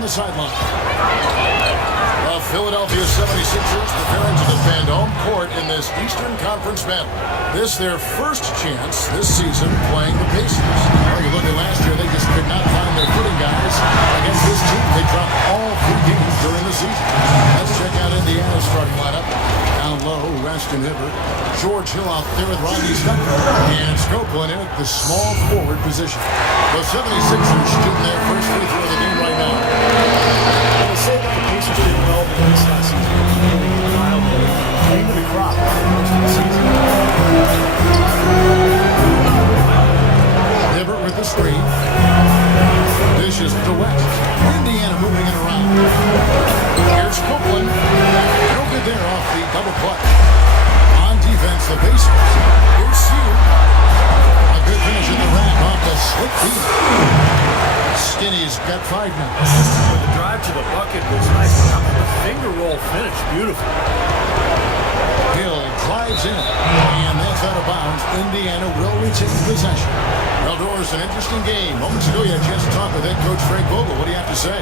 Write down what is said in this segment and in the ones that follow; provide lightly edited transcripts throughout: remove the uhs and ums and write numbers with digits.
on the sideline. The Philadelphia 76ers preparing to defend home court in this Eastern Conference battle. This their first chance this season playing the Pacers. Well, you look at last year, they just could not find their footing, guys. Against this team, they dropped all 3 games during the season. Let's check out Indiana's starting lineup. Down low, Weston Hibbert. George Hill out there with Rodney Stuckey. And Copeland in at the small forward position. The 76ers shooting their first free throw of the game right now. I'll say that the Pacers didn't well in this last season. Really wild, but came to the crop for most of the season. Hibbert with the screen. Dishes to West. Indiana moving it around. Here's Copeland. No good there off the double clutch. On defense, the Pacers. Here's Hugh. A good finish in the rack off the slick feet. Skinny's got 5 now. The drive to the bucket was nice. The finger roll finish, beautiful. Hill glides in, and that's out of bounds. Indiana will retain possession. Well, Doris, an interesting game. Moments ago, you had just talked with head coach Frank Vogel. What do you have to say?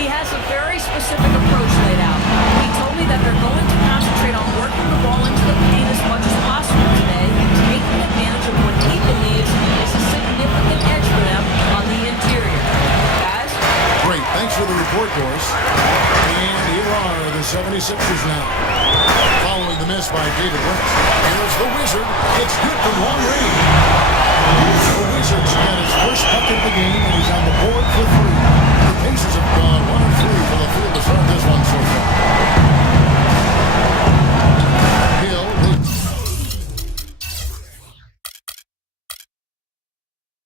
He has a very specific approach laid out. He told me that they're going to concentrate on working the ball into the paint as much as possible today, taking advantage of what he believes is a significant edge for them on the interior. Guys? Great. Thanks for the report, Doris. And here are the 76ers now. Following the miss by David West. Here's the Wizard. It's good from long range. The Wizards got his first bucket of the game, and he's on the board for 3. The Pacers have gone 1 of 3 for the field to start this one so far. Hill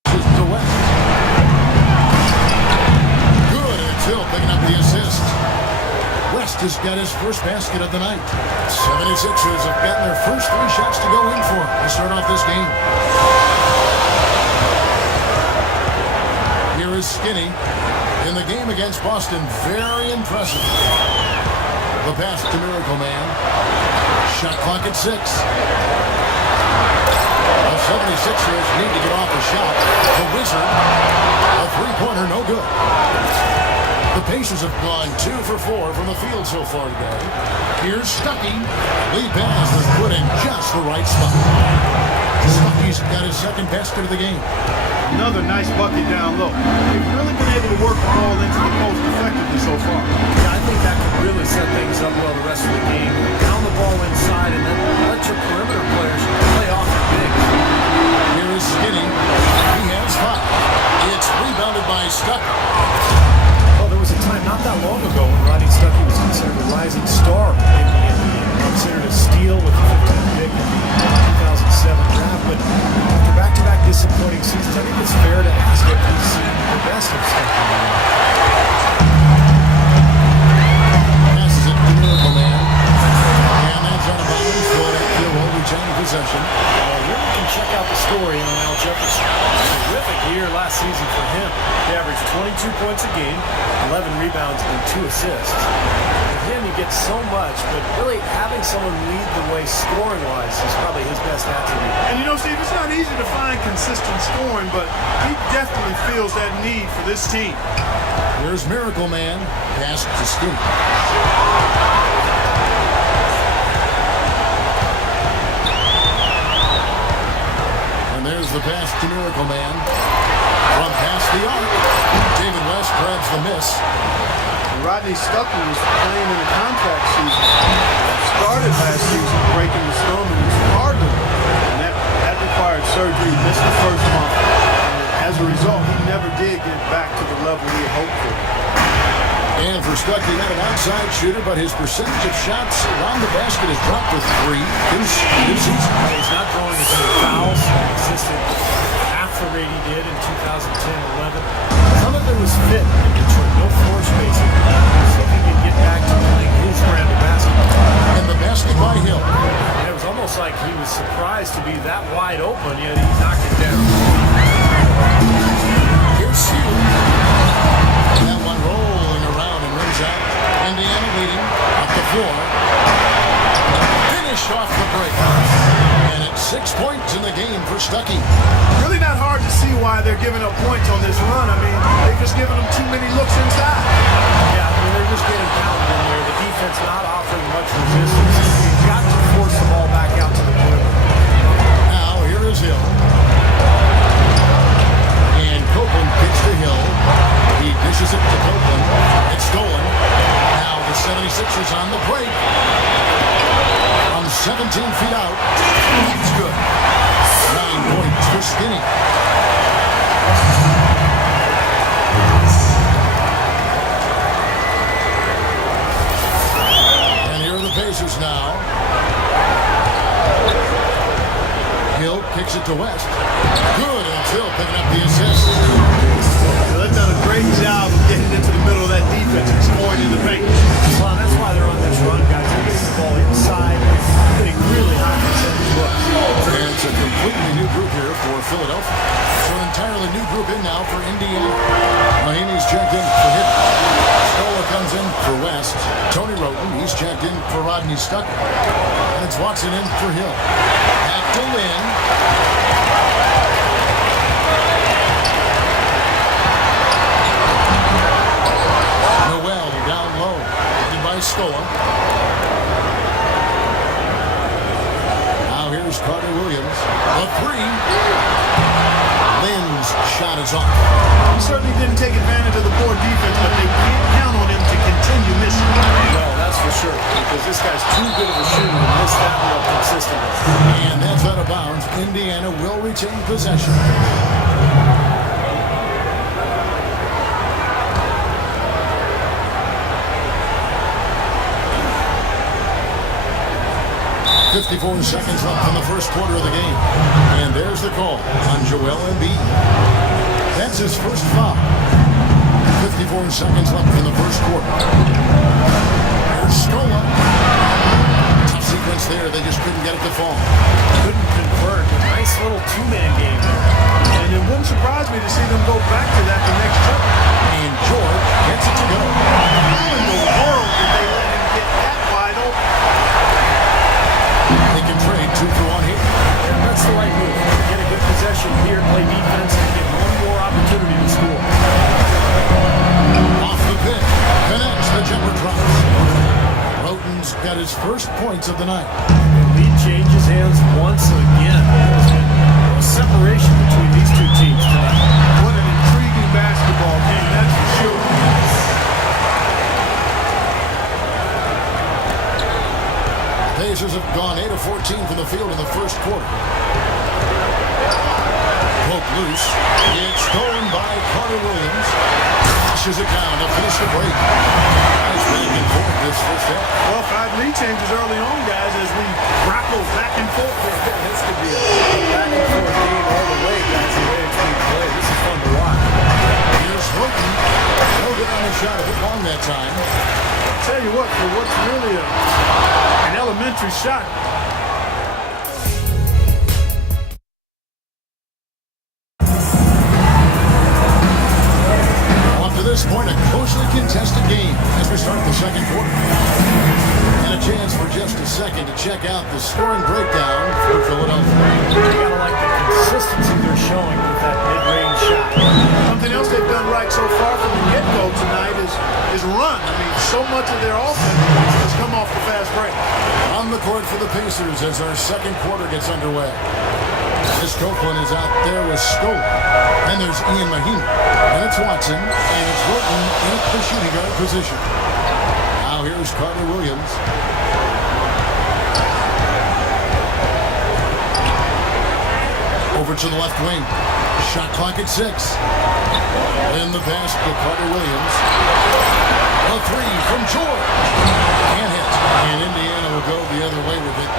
to West. Good, and it's Hill picking up the assist. West has got his first basket of the night. 76ers have gotten their first 3 shots to go in for to start off this game. Here is Skinny. In the game against Boston, very impressive. The pass to Miracle Man. Shot clock at 6. The 76ers need to get off a shot. The Wizard, a 3-pointer, no good. The Pacers have gone 2 for 4 from the field so far today. Here's Stuckey. Lead pass was put in just the right spot. Stuckey's got his second basket of the game. Another nice bucket down low. They've really been able to work the ball into the post effectively so far. Yeah, I think that could really set things up well the rest of the game. Pound the ball inside and then let your perimeter players play off the big. Here is Skinny. He has 5. It's rebounded by Stuckey. Well, there was a time not that long ago when Rodney Stuckey was considered a rising star in the NBA. Considered a steal with the 15th pick in the 2007 draft. But after back-to-back disappointing seasons, I think it's fair to ask if he's seen the best of Stuckey. Passes it to Miracle Man. And that's out of bounds. Philadelphia will retain possession. You can check out the story on Al Jefferson. Terrific year last season for him. He averaged 22 points a game, 11 rebounds, and 2 assists. With him, you get so much, but really having someone lead the way scoring-wise is probably his best attribute. And you know, Steve, it's not easy to find consistent scoring, but he definitely feels that need for this team. Here's Miracle Man. Pass to Skinny. There's the pass to Miracle Man. From past the arc. David West grabs the miss. Rodney Stuckey was playing in a contract season. Started last season breaking the stone in his cardinal. And that required surgery. Missed the first month. And as a result, he never did get back to the level he had hoped for. And for Stuckey, not an outside shooter, but his percentage of shots around the basket has dropped to 3 this season. He's not throwing as many fouls, consistent half the rate he did in 2010-11. Some of it was fit in Detroit, no floor spacing. So he can get back to playing his brand of basketball. And the basket by Hill. It was almost like he was surprised to be that wide open, yet he knocked it down. Here's Hugh. That one rolling around and rims out. Indiana leading up the floor. Finish off the break. And it's 6 points in the game for Stuckey. Really not hard to see why they're giving up points on this run. I mean, they've just given them too many looks inside. 17 feet out. That's good. 9-point twist skinny. And here are the Pacers now. Hill kicks it to West. Good, and Hill picking up the assist. They've done a great job of getting into the middle of that defense and scoring in the paint. Well, that's why they're on this run, guys. They're getting the ball inside, getting really high percentage looks. And it's a completely new group here for Philadelphia. So an entirely new group in now for Indiana. Mahinmi's checked in for Hill. Stola comes in for West. Tony Roten, he's checked in for Rodney Stucker. And it's Watson in for Hill. Back to Lynn. Noel down low. Headed by Stola. Now here's Carter Williams. The three. Lynn's shot is off. He certainly didn't take advantage of the poor defense, but they can't count on him to continue missing. No, that's for sure, because this guy's too good of a shooter to miss that well consistently. And that's out of bounds. Indiana will retain possession. .54 seconds left in the first quarter of the game. And there's the call on Joel Embiid. That's his first foul. 54 seconds left in the first quarter. There's Stola. Tough sequence there. They just couldn't get it to fall. Couldn't convert. A nice little two-man game there. And it wouldn't surprise me to see them go back to that the next trip. And George gets it to go. How in the world did they let him get that wide open? They can trade 2 for 1 here. Yeah, that's the right move. Get a good possession here, play defense, and get one more opportunity to score. Off the pick. Connects. The jumper drops. Roten's got his first points of the night. The lead changes hands once again. There's been no separation between these two teams tonight. What an intriguing basketball game, that's for sure. Pacers have gone 8 of 14 from the field in the first quarter. Poke loose. It's stolen by Carter Williams. Pushes it down to finish the break. Nice back and forth this first half. Well, 5 lead changes early on, guys, as we grapple back and forth. This could be a back and forth game all the way, guys. The way it's being played. This is fun to watch. Here's Roten. He'll get on a shot a bit long that time. I'll tell you what, for what's really an elementary shot, to this point, a closely contested game as we start the second quarter. And a chance for just a second to check out the scoring breakdown for Philadelphia. You gotta like the consistency they're showing with that mid-range shot. something else they've done right so far from the get-go tonight is run. I mean, so much of their offense has come off the fast break. On the court for the Pacers as our second quarter gets underway. This Copeland is out there with Stola. And there's Ian Mahinmi. And it's Watson. And it's Roten in the shooting guard position. Now here's Carter Williams. Over to the left wing. Shot clock at 6. In the pass to Carter Williams. A three from George. Can't hit. And Indiana will go the other way with it.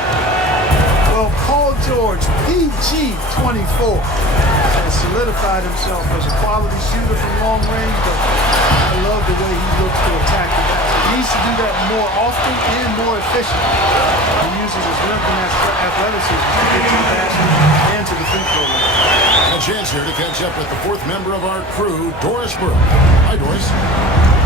Well, Paul George, PG 24, has solidified himself as a quality shooter from long range, but I love the way he looks to attack the basket. He needs to do that more often and more efficiently. He uses his length and athleticism to get to the basket and to the free throw line. A chance here to catch up with the fourth member of our crew, Doris Burke. Hi, Doris.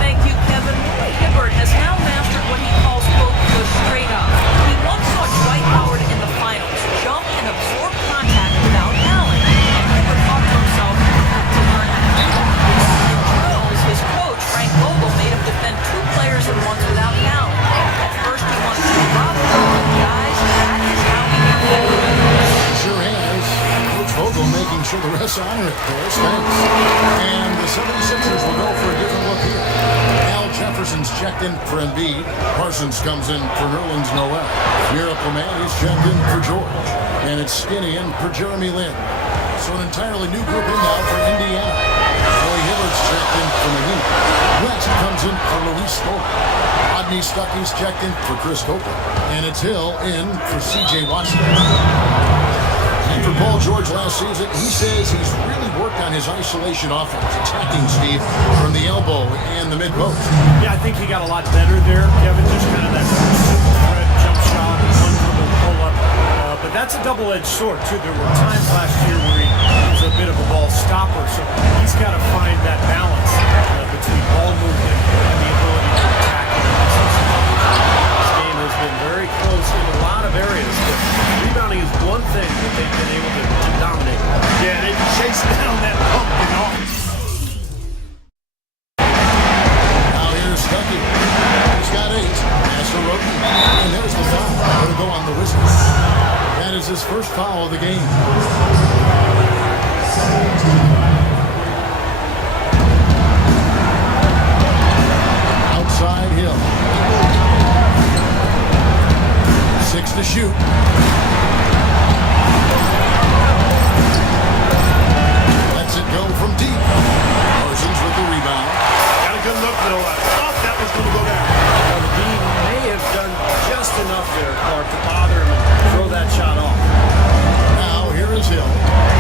Thank you, Kevin. Roy Hibbert has now mastered what he calls, quote, the straight up. He once saw Dwight Howard in the finals jump and absorb contact without Allen. And Hibbert thought to himself, I have to learn how to do that. In drills, his coach, Frank Vogel, made him defend two players at once without Allen. At first, he wanted to drop the guys. That is how he did it. Sure has. Coach Vogel making sure the rest honor it, Doris. Thanks. And the 76ers will go for a different look here. Al Jefferson's check checked in for Embiid. Parsons comes in for Nerlens Noel. Miracle Man is checked in for George. And it's Skinny in for Jeremy Lin. So an entirely new group in now for Indiana. Roy Hibbert's checked in for the Heat. West comes in for Luis Scola. Rodney Stuckey's checked in for Chris Copeland. And it's Hill in for C.J. Watson. And for Paul George last season, he says he's really worked on his isolation offense, attacking Steve from the elbow and the mid-post. Yeah, I think he got a lot better there, Kevin. Just kind of that simple threat, jump shot, one-dribble pull-up. But that's a double-edged sword, too. There were times last year where he was a bit of a ball stopper, so he's got to find that balance between ball movement and the ability to attack. This game has been very close in a lot of areas, but rebounding is one thing that they've been able to dominate. Yeah, they can chase down that pumpkin off. Now here's Stuckey. He's got 8. Pass to Roten. And there's the foul. Going to go on the Wizards. That is his first foul of the game. Outside Hill. 6 to shoot. Lets it go from deep. Parsons with the rebound. Got a good look, though. I thought that was going to go down. Well, the D may have done just enough there, Clark, to bother him and throw that shot off. Now here is Hill.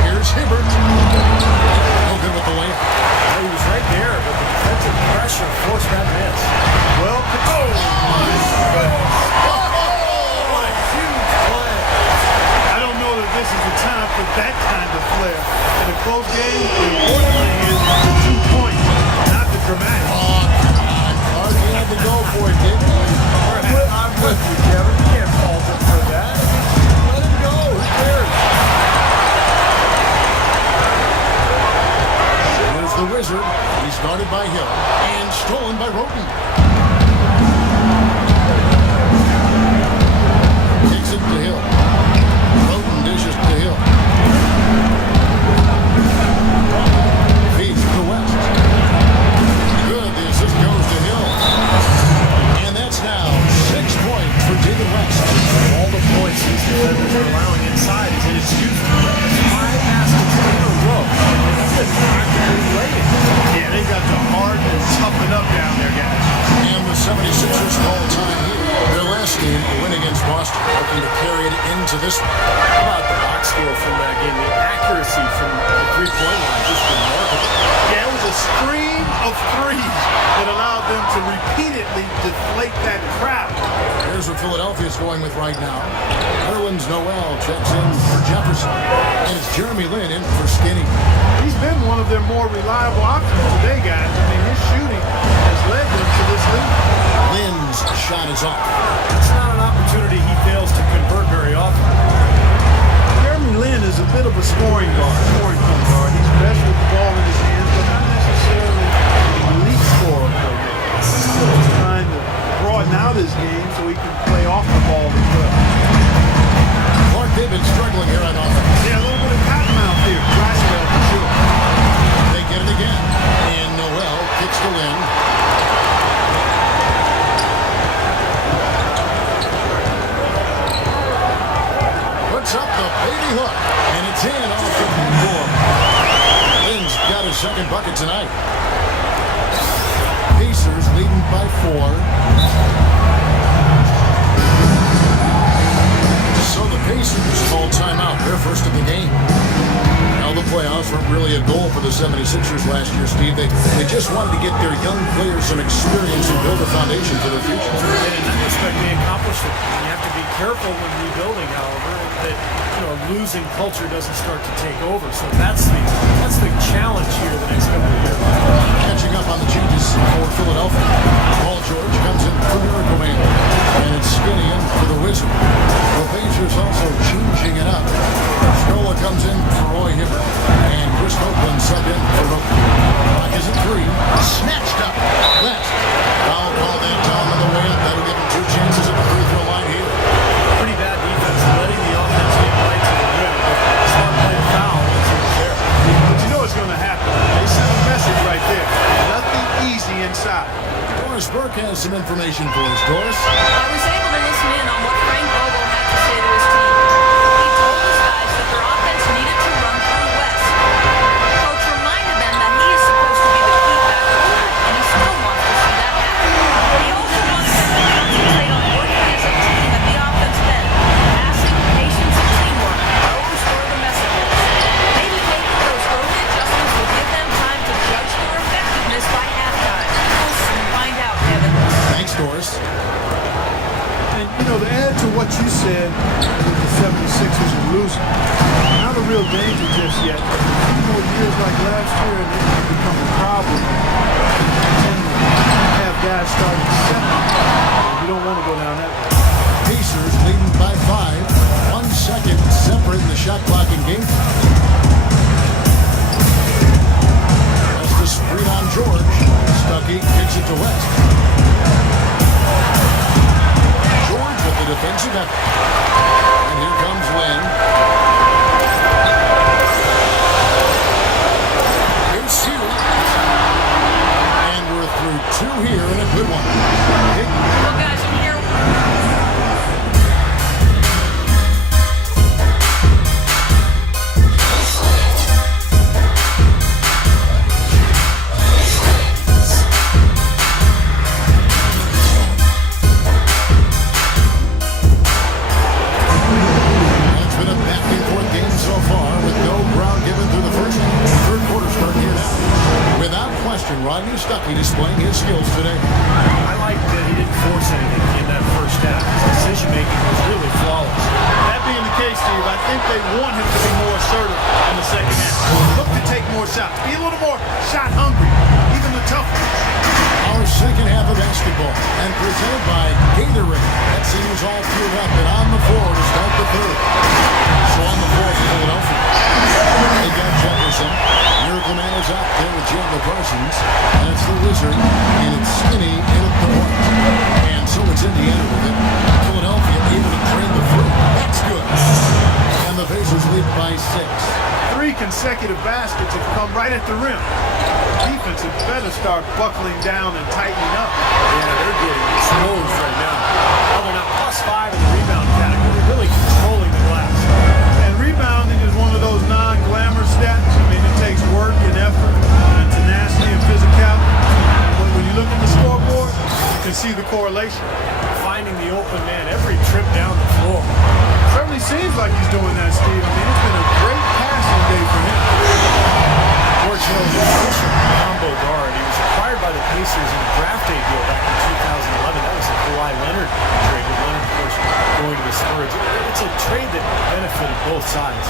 Here's Hibbert. No good with the layup. Well, he was right there, but the defensive pressure forced that miss. Well, oh, my goodness. What a huge play. I don't know that this is the time for that kind of flair. In a close game, the important thing is the 2 points, not the dramatic. Oh, come on. Clark, he had to go for it, didn't he? I'm with you, Kevin. You can't fault him for that. Let him go. Who cares? Here's the Wizard. He's guarded by Hill and stolen by Roten. Kicks it to Hill. Roten dishes to Hill. Feeds to West. Good. The assist goes to Hill. And that's now 6 points for David West. All the points these defenders are allowing inside is inexcusable. 5 baskets in a row. That's been practically laying. Yeah, they got to harden and toughen up down there, guys. And the 76ers all-time leader. Their last game, a win against Boston, looking to carry it into this one. How about the box score from that game? The accuracy from the three-point line, just remarkable. Yeah, it was a stream of threes that allowed them to repeatedly deflate that crowd. Here's what Philadelphia's going with right now. Nerlens Noel checks in for Jefferson. And it's Jeremy Lin in for Skinny. He's been one of their more reliable options today, guys. I mean, his shooting has led them to this lead. Lin's shot is off. It's not an opportunity he fails to convert very often. Jeremy Lin is a bit of a scoring point guard. He's best with the ball in his hands, but not necessarily an elite scorer for a game. He's trying to broaden out his game so he can play off the ball as well. Clark David struggling here on offense. Yeah, a little bit of cottonmouth here. Dry spell for sure. They get it again. And Noel kicks to Lin. Puts up the baby hook. And it's in off the floor. Lin's got his second bucket tonight. Pacers leading by 4. So the Pacers call timeout. Their first of the game. Now the playoffs weren't really a goal for the 76ers last year, Steve. They just wanted to get their young players some experience and build a foundation for their future. And in that respect, they accomplished it. You have to be careful when rebuilding, however, that losing culture doesn't start to take over. So that's the challenge here the next couple of years. Catching up on the changes for Philadelphia. Paul George comes in for Miracle Man. And it's Skinny in for the Wizard. The Pacers also changing it up. Scola comes in for Roy Hibbert. And Chris Copeland subbed in for Rope. Clock is at 3. Snatched up. West. Foul call that time on the way up. That'll give him 2 chances at the free throw line here. Pretty bad defense, letting the offense get right to the rim. Smart play foul once he was there. But you know what's going to happen. They sent a message right there. Nothing Doris Burke has some information for us. Doris? I was able to listen in on what Frank Vogel had to say to his team. He told his guys that their offense needed to run through West. Coach reminded them that he is supposed to be the key back of the and he still wants to see that happen. But he also wants them to concentrate on working as a team at the offensive end. Passing, patience, and teamwork. Those were the messages. Maybe making those early adjustments will give them time to judge their effectiveness by halftime. We'll soon find out, Kevin. Thanks, Doris. And, you know, to add to what you said, the 76ers are losing. Not a real danger just yet. A few more years like last year, and it can become a problem. And have guys starting second. You don't want to go down that way. Pacers leading by 5. 1 second separate in the shot clock and game clock. That's the screen on George. Stuckey kicks it to West. George with the defensive effort. And here comes Lynn. Here's Hugh. And we're through 2 here and a good one. Well, guys, I'm here. It's been a back-and-forth game so far with no ground given through the first half. Third quarter start here now. Without question, Rodney Stuckey displaying his skills today. I like that he didn't force anything in that first half. His decision-making was really flawless. That being the case, Steve, I think they want him to be more assertive in the second half. Look to take more shots. Be a little more shot hungry, even the tough ones. Our second half of basketball and presented by Gatorade. That seems all fueled up and on the floor to start the third. So on the floor for Philadelphia. They got Jefferson. Miracle Man is out there with Chandler Parsons. And it's the Wizard. And it's Skinny in at the point. And so it's Indiana with it. Philadelphia able to drain the three. That's good. And the Pacers lead by 6. 3 consecutive baskets have come right at the rim. Defense had better start buckling down and tightening up. Yeah, they're getting exposed right now. Well, they're now +5 in the rebound category, really controlling the glass. And rebounding is one of those non-glamour stats. I mean, it takes work and effort and tenacity and physicality. But when you look at the scoreboard, you can see the correlation. Finding the open man every trip down the floor. Certainly seems like he's doing that, Steve. I mean, it's been a great passing day for him. George Hill is a crucial combo guard. He was acquired by the Pacers in a draft day deal back in 2011. That was the Kawhi Leonard trade, with Leonard, of course, going to the Spurs. It's a trade that benefited both sides.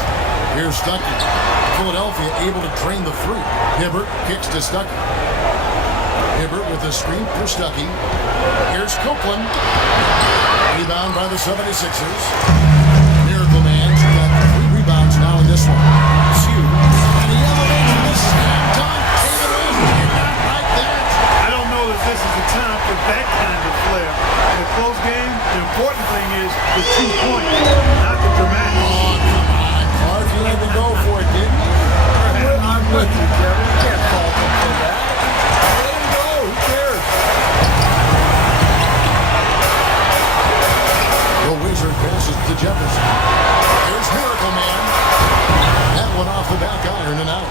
Here's Stuckey. Philadelphia able to drain the three. Hibbert kicks to Stuckey. Hibbert with the screen for Stuckey. Here's Copeland. Rebound by the 76ers. Miracle Man's got 3 rebounds now in this one. Hugh. And he elevates this time. Not like that. I don't know that this is the time for that kind of flair. In a close game, the important thing is the 2 points, not the dramatic. Oh, come on, Clark. You had to go for it, didn't you? I'm with you, Kevin. You can't fault him for that. Let him go. Who cares? The Wizard passes to Jefferson. Here's Miracle Man. That one off the back iron and out.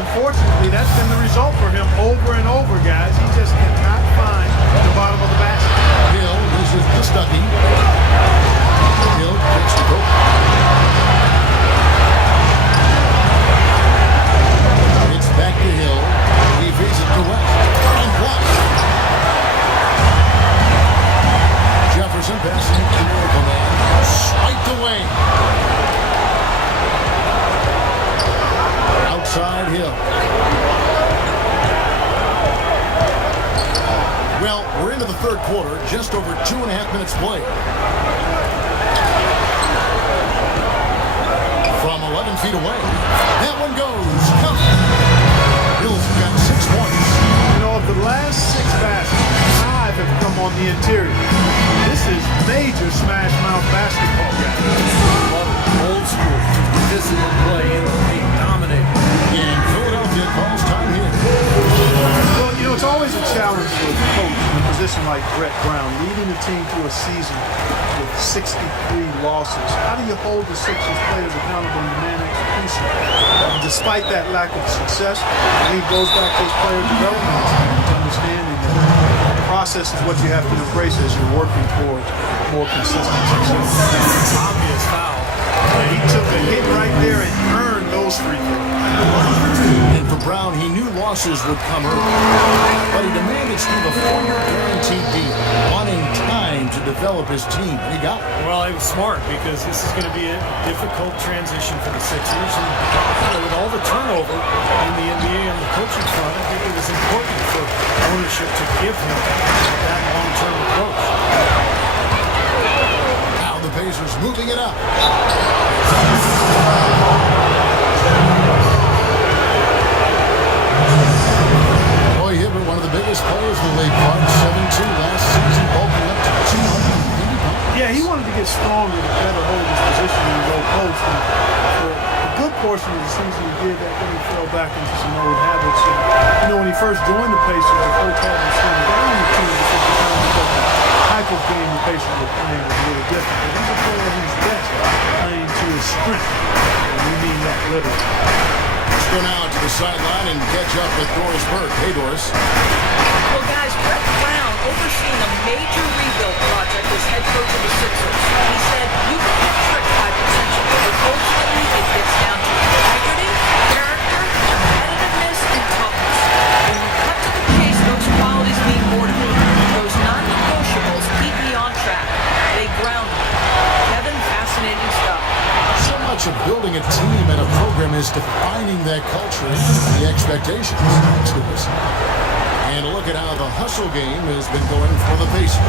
Unfortunately, that's been the result for him over and over, guys. He just cannot find the bottom of the basket. Hill uses the Stuckey. Hill kicks to Cope. It's back to Hill. He feeds it to West. And blocked. Jefferson passing to Miracle Man. Swiped away. Outside Hill. Well, we're into the third quarter, just over 2.5 minutes played. From 11 feet away, that one goes. Come. Hill's got 6 points. You know, of the last 6 baskets, 5 have come on the interior. This is major smash mouth basketball, guys. Love it. Old school. Physical play in the paint. Dominating. And Philadelphia calls time here. Well, you know, it's always a challenge for a coach in a position position like Brett Brown, leading the team through a season with 63 losses. How do you hold the Sixers players accountable in demand execution? Despite that lack of success, I think it goes back to his player development, understanding that the process is what you have to embrace as you're working towards more consistent success. Obvious foul. And he took a hit right there and earned those free throws. And for Brown, he knew losses would come early, but he demanded Steve a 4-year guaranteed deal, wanting time to develop his team, and he got it. Well, it was smart because this is going to be a difficult transition for the Sixers. And with all the turnover in the NBA on the coaching front, I think it was important for ownership to give him that long-term approach. Now the Pacers moving it up. Roy Hibbert, one of the biggest players in the league, part 7-2 last season, bulking up to 280 pounds. Yeah, he wanted to get stronger to better hold his position in the low post. And for a good portion of the season he did that, then he fell back into some old habits. And, you know, when he first joined the Pacers, the coach had him slim down the team because the type of game the Pacers were playing was really different. But he's a player who's best playing to his strength. And we mean that literally. Let's go now to the sideline and catch up with Doris Burke. Hey, Doris. Well, guys, Brett Brown overseeing a major rebuild project as head coach of the Sixers. He said, you can get tricked by potential, but ultimately it gets down to integrity, character, competitiveness, and toughness. When you cut to the chase, those qualities mean more to me. Those non-negotiables keep me on track. They ground me. Kevin, fascinating stuff. So much of building a team and a program is defining that culture and the expectations. To us. And look at how the hustle game has been going for the Pacers.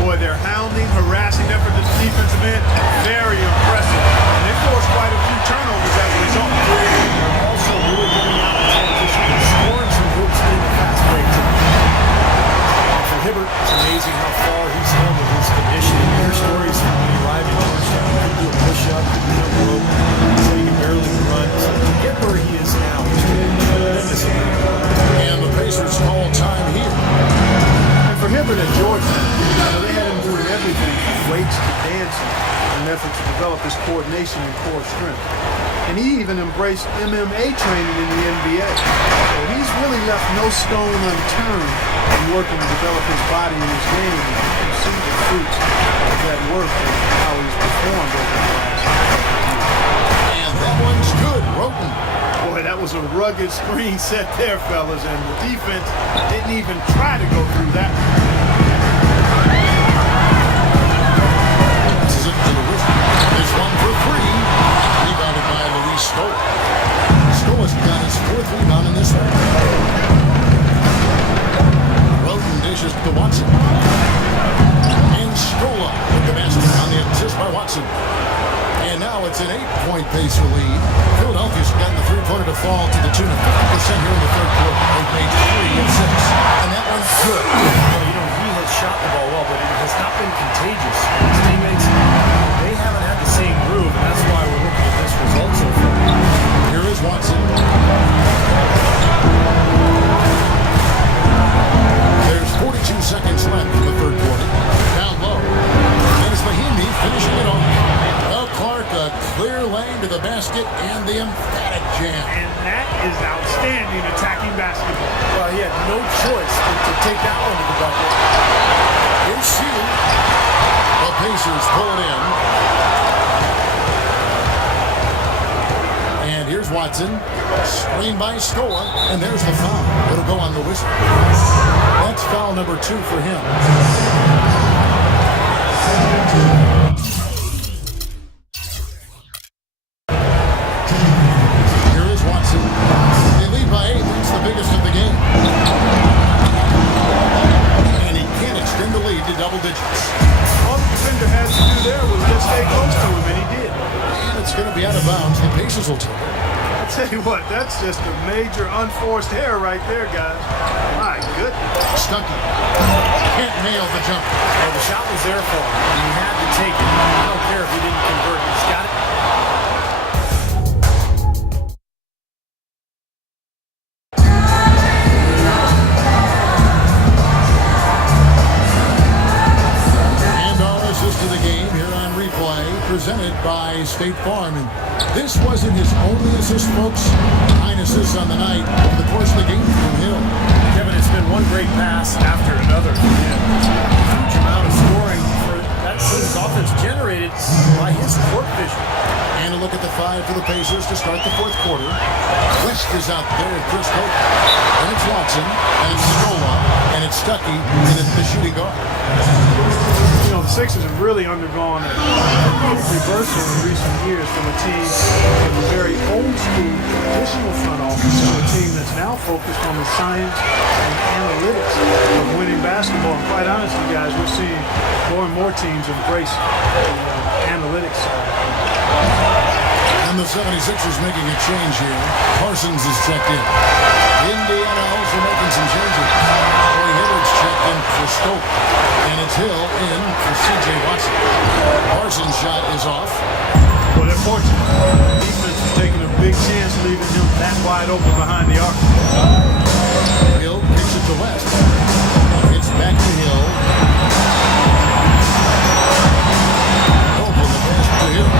Boy, their hounding, harassing effort to the defensive end, very impressive. And they forced quite a few turnovers as a result. They're also really getting out of transition and scoring some hoops in the fast break. For Hibbert, it's amazing how far he's come with his conditioning. Their stories from when he arrived in Georgetown. He could do a push-up, he could do a rope, so he can barely run. So to get where he is now, he's doing a tremendous amount. And the Pacers call time here. And for Hibbert at Georgetown, they had him doing everything from weights to dancing in an effort to develop his coordination and core strength. And he even embraced MMA training in the NBA. So he's really left no stone unturned in working to develop his body and his game. And you can see the fruits of that work and how he's performed over the last year. And that one's good. Roten. Boy, that was a rugged screen set there, fellas, and the defense didn't even try to go through that. This is it to the Wizards. This one for three. Rebounded by Luis Scola. Scola's got his fourth rebound in this one. Roten dishes to Watson. And Scola with the basket on the assist by Watson. And now it's an 8-point Pacer lead. Philadelphia's gotten the three-pointer to fall to the tune of 50% here in the third quarter. They've made 3 of 6. And that one's good. Well, you know, he has shot the ball well, but it has not been contagious. His teammates, they haven't had the same groove, and that's why we're looking at this result so far. Here is Watson. There's 42 seconds left in the third quarter. Down low. And it's Mahimi finishing it off. Well, Clark, a clear lane to the basket and the emphatic jam. And that is outstanding attacking basketball. Well, he had no choice but to take that one to the bucket. Here's Sheehan. The Pacers pull it in. And here's Watson. Screen by Scola. And there's the foul. It'll go on the whistle. That's foul number 2 for him. Here is Watson. They lead by 8. That's the biggest of the game. And he can't extend the lead to double digits. All the defender had to do there was just stay close to him, and he did. And it's going to be out of bounds. The Pacers will take it. I'll tell you what, that's just a major unforced error right there, guys. My goodness. Stuckey can't nail the jumper. Well, the shot was there for him, and he had to take it. I don't care if he didn't convert. He's got it. by State Farm. And this wasn't his only assist, folks. 9 assists on the night over the course of the game from Hill. Kevin, it's been one great pass after another for him. Huge amount of scoring for that team's offense generated by his court vision. And a look at the 5 for the Pacers to start the fourth quarter. West is out there at Chris Hope. And it's Watson, and it's Scola, and it's Stuckey, and it's the shooting guard. You know, the Sixers have really undergone a reversal in recent years from a team with a very old school, traditional front office to a team that's now focused on the science and analytics of winning basketball. And quite honestly, guys, we're seeing more and more teams embrace the analytics side. And the 76ers making a change here. Parsons is checked in. Indiana also making some changes. Corey Hillard's checked in for Stoke. And it's Hill in for C.J. Watson. Parsons' shot is off. Well, they're fortunate. Defense is taking a big chance leaving him that wide open behind the arc. Hill kicks it to West. It's back to Hill. Open the pass to Hill.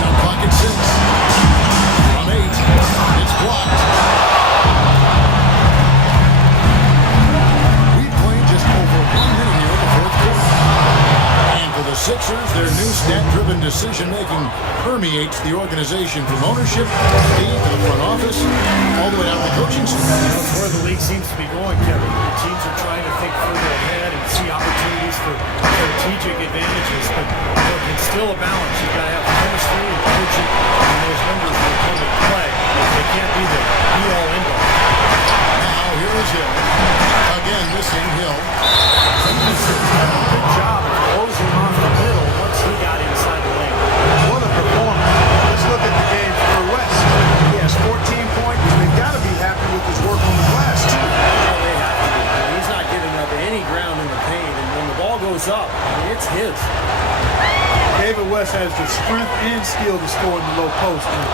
Shot clock at 6. From 8. It's blocked. We've played just over 1 minute here in the fourth quarter. And for the Sixers, their new stat-driven decision-making permeates the organization from ownership, league, to the front office, all the way down to the coaching staff. That's where the league seems to be going, Kevin. The teams are trying to think further ahead and see opportunities for strategic advantages, but look, it's still a balance. You've got to have chemistry and coaching, and those numbers will come into play. They can't be the be-all, end-all. Now, here is Hill. Again, missing Hill. Good job of closing off the middle once he got inside the lane. What a performance. Let's look at the game for West. He has 14 points. They've got to be happy with his work on the glass, too. Well, they have to be. He's not giving up any ground in the paint, and when the ball goes up, it's his. David West has the strength and skill to score in the low post. And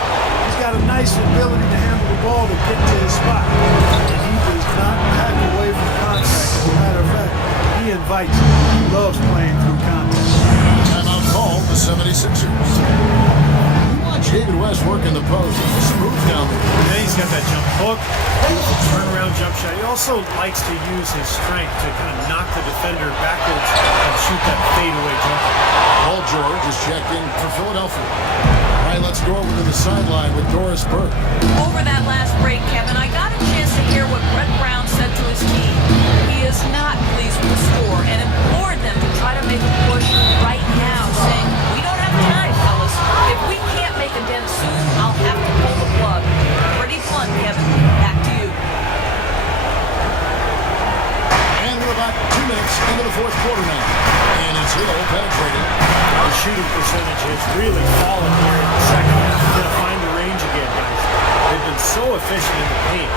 he's got a nice ability to handle the ball to get to his spot. And he does not back away from contact. As a matter of fact, he invites it. He loves playing through contact. Timeout called the 76ers. Watch David West work in the post. Smooth down there. And then he's got that jump hook, beautiful turnaround jump shot. He also likes to use his strength to kind of knock the defender backwards and shoot that fadeaway jumper. Paul George is checked in for Philadelphia. All right, let's go over to the sideline with Doris Burke. Over that last break, Kevin, I got a chance to hear what Brett Brown said to his team. He is not pleased with the score and implored them to try to make a push right now, saying, "We don't have time, fellas. If we can't make a dent soon, I'll have to pull the plug." Pretty blunt, Kevin. Back to you. And we're about 2 minutes into the fourth quarter now. And it's Hill penetrating. The shooting percentage has really fallen here in the second half. They're going to find the range again, guys. They've been so efficient in the paint.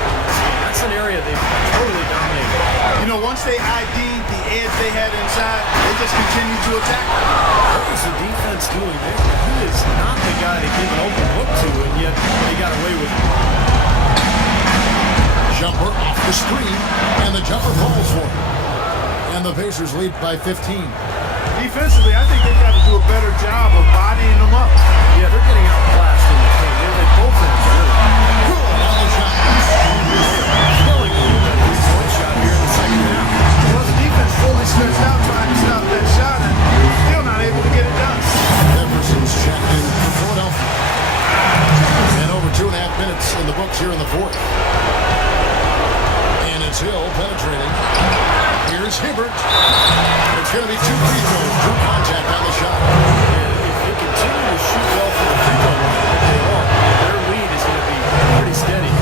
That's an area they've totally dominated. You know, once they ID'd the edge they had inside, they just continued to attack. What was the defense doing there? He is not the guy to give an open look to, and yet they got away with it. Jumper off the screen, and the jumper falls for him. And the Pacers lead by 15. Defensively, I think they've got to do a better job of bodying them up. Yeah, they're getting outclassed in the paint. They both in the On the shot. killing them with that three-point shot here in the second half. Well, the defense fully stretched out trying to stop that shot, and still not able to get it done. Jefferson's checked in for Philadelphia. And over 2.5 minutes in the books here in the fourth. And it's Hill penetrating. Here's Hibbert. It's going to be 2 free throws. True contact on the shot. If they continue to shoot well from the free throw line, like they are, their lead is going to be pretty steady.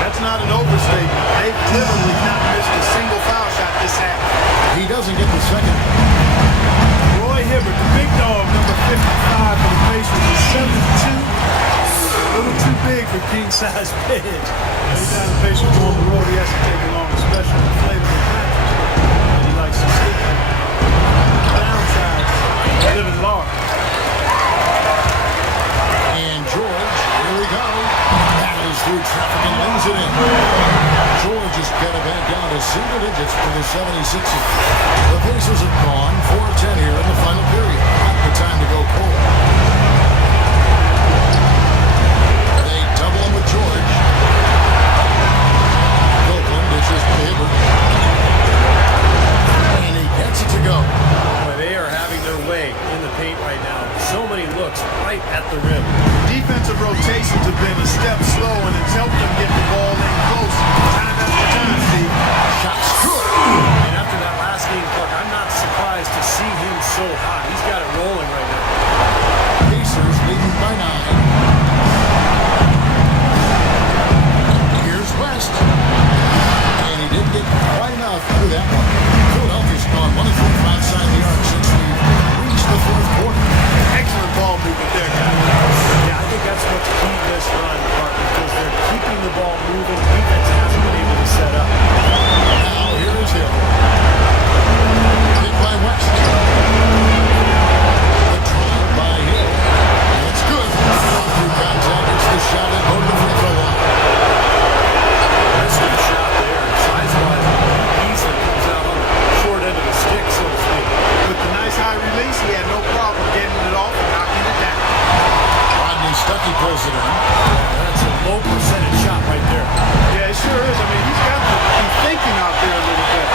That's not an overstatement. They've literally not missed a single foul shot this half. He doesn't get the second. Roy Hibbert, the big dog, number 55 for the Pacers, is 7'2". A little too big for king-size bed. Every time the Pacers go on the road, he has to take along a special inflatable mattress. And he likes to sleep downside, living large. And George, here we go. Battles through traffic and lays it in. George has got it back down to single digits for the 76ers. The Pacers have gone 4-10 here in the final period. Not the time to go cold. George. Copeland dishes to Hibbert. And he gets it to go. Boy, they are having their way in the paint right now. So many looks right at the rim. Defensive rotations have been a step slow, and it's helped them get the ball in close time after time, Steve. Shots good. And after that last game, Clark, I'm not surprised to see him so hot. He's got it rolling right now. Pacers leading by 9. Here's West. And he didn't get quite enough through that one. Philadelphia's gone 1 of 3 from outside the arc since we reached the fourth quarter. Excellent ball movement there, guys. Yeah, I think that's what's key this run, Clark, because they're keeping the ball moving. Defense hasn't been able to set up. Now here is Hill. Hit by West. The drive by Hill. That's good. Through contact, it's the shot and go to the free throw line. That's a shot there. Size-wise, easily comes out on the short end of the stick, so to speak. With the nice high release, he had no problem getting it off and knocking it down. Rodney Stuckey pulls it in. That's a low percentage shot right there. Yeah, it sure is. I mean, he's got to be thinking out there a little bit.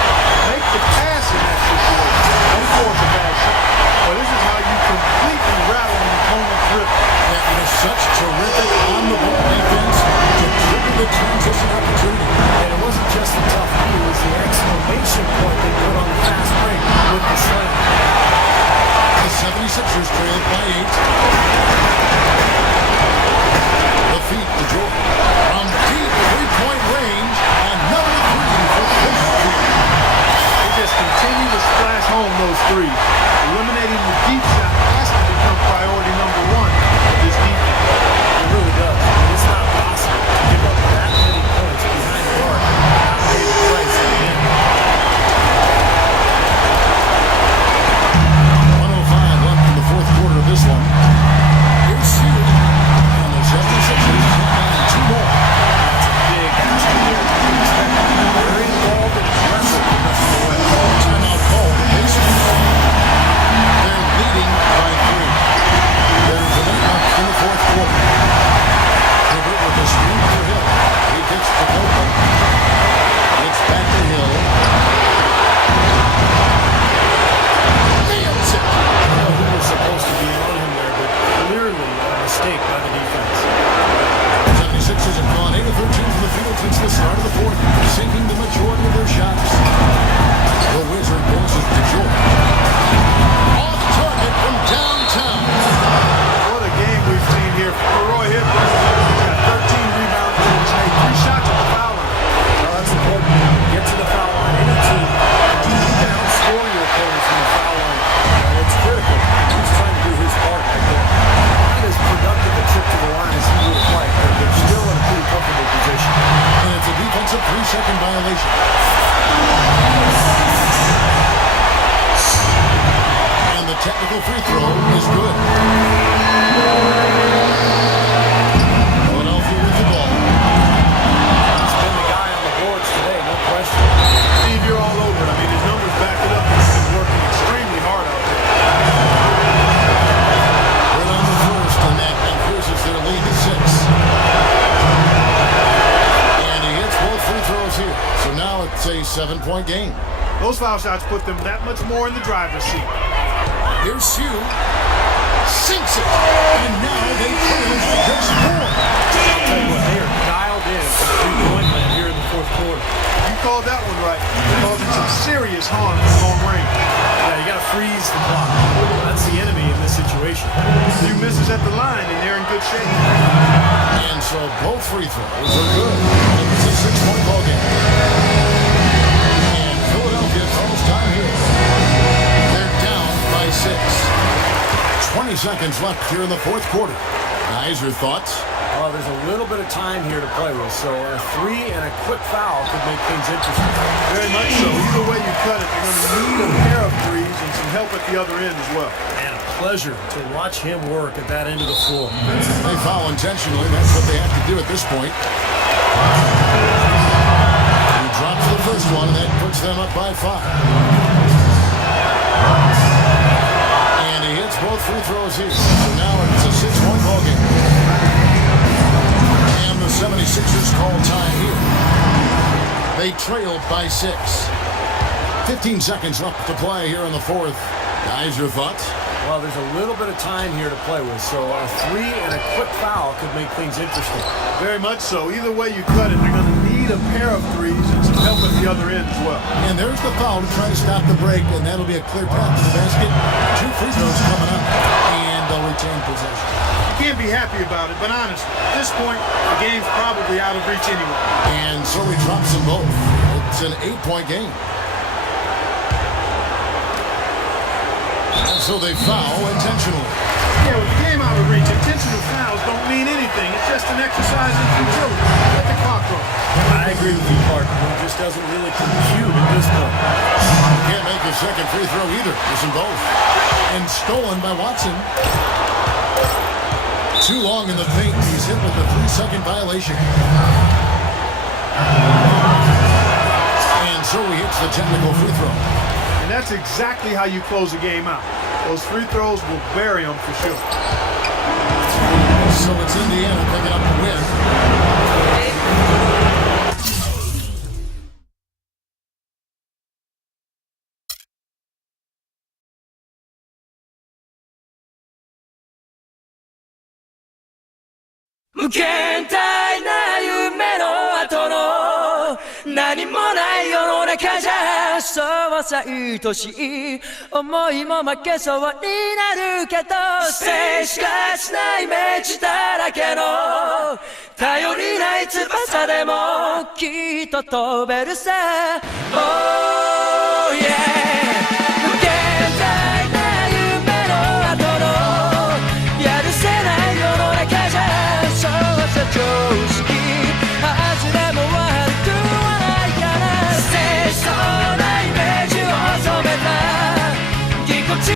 Make the pass in that situation. Don't force a bad shot. Well, this is how you completely rattle an opponent's grip. That was such terrific on-the-ball defense to trigger the transition opportunity. And it wasn't just the tough knee, it was the exclamation point they put on the fast break with the slam. The 76ers trailed by 8. The feet to Jordan. From deep three-point range, another 3 for Cleveland. They just continue to splash home those threes. Eliminating the deep shot has to become priority number 1 of this defense. It really does. I mean, it's not possible to give up that many points behind the arc and not pay the price at the end. 105 left in the fourth quarter of this one. Here's Hugh. And the 76ers have 2 more. That's a big ask here. Very involved and aggressive the rest of the way. Timeout called. Pacers. They're leading by 3. There's a minute left in the fourth quarter. Hibbert with a screen for Hill. He gets to Copeland. It's back to Hill. Nails it. I don't know who was supposed to be on him there, but clearly a mistake by the defense. 76ers have gone 8 of 13 from the field since the start of the fourth, sinking the majority of their shots. The Wizard goes to Jordan. Off target from downtown. What a game we've seen here for Roy Hibbert. He's got 13 rebounds and he's made 3 shots at the foul line. Well, that's important. Get to the foul line. Any team, you can outscore your opponents from the foul line. It's critical. He's trying to do his part right there. Not as productive a trip to the line as he would have liked, but they're still in a pretty comfortable position. And it's a defensive 3-second violation. And the technical free throw is good. Philadelphia with the ball. He's been the guy on the boards today, no question. Steve, you're all over it. I mean, his numbers back it up. He's been working extremely hard out there. Right on the first, and that increases their lead to 6. And he hits both free throws here. So now it's a 7-point game. Those foul shots put them that much more in the driver's seat. Here's Hugh. Sinks it. And now they trail by just 4. I'll tell you what, they are dialed in for three-point land here in the fourth quarter. You called that one right. Causing some serious harm from long range. Yeah, you got to freeze the clock. That's the enemy in this situation. A few misses at the line, and they're in good shape. And so both free throws are good. It's a 6-point ball game. And Philadelphia calls time here. They're down by 6. 20 seconds left here in the fourth quarter. Guys, your thoughts? Well, there's a little bit of time here to play with, so a 3 and a quick foul could make things interesting. Very much so. Either way you cut it, you're going to need a pair of threes and some help at the other end as well. And a pleasure to watch him work at that end of the floor. They foul intentionally. That's what they have to do at this point. He drops the first one, and that puts them up by 5. And he hits both free throws here. So now it's a 6-point ball game. And the the 76ers call time here. They trailed by 6. 15 seconds left to play here in the fourth. Guys, your thoughts? Well, there's a little bit of time here to play with, so a 3 and a quick foul could make things interesting. Very much so. Either way you cut it, they're going to need a pair of threes and some help at the other end as well. And there's the foul to try to stop the break, and that'll be a clear path to the basket. 2 free throws coming up, and they'll retain possession. You can't be happy about it, but honestly, at this point, the game's probably out of reach anyway. And so he drops them both. It's an 8-point game. And so they foul intentionally. Yeah, with the game out of reach, intentional fouls don't mean anything. It's just an exercise in futility. Let the clock run. I agree with you, Clark. It just doesn't really compute at this point. Can't make a second free throw either. Missing both. And stolen by Watson. Too long in the paint. He's hit with a 3-second violation. And so he hits the technical free throw. And that's exactly how you close a game out. Those free throws will bury them for sure. So it's Indiana picking up the win.さ愛しい思いも負けそうになるけどスペースがしないイメージだらけの頼りない翼でもきっと飛べるさ、oh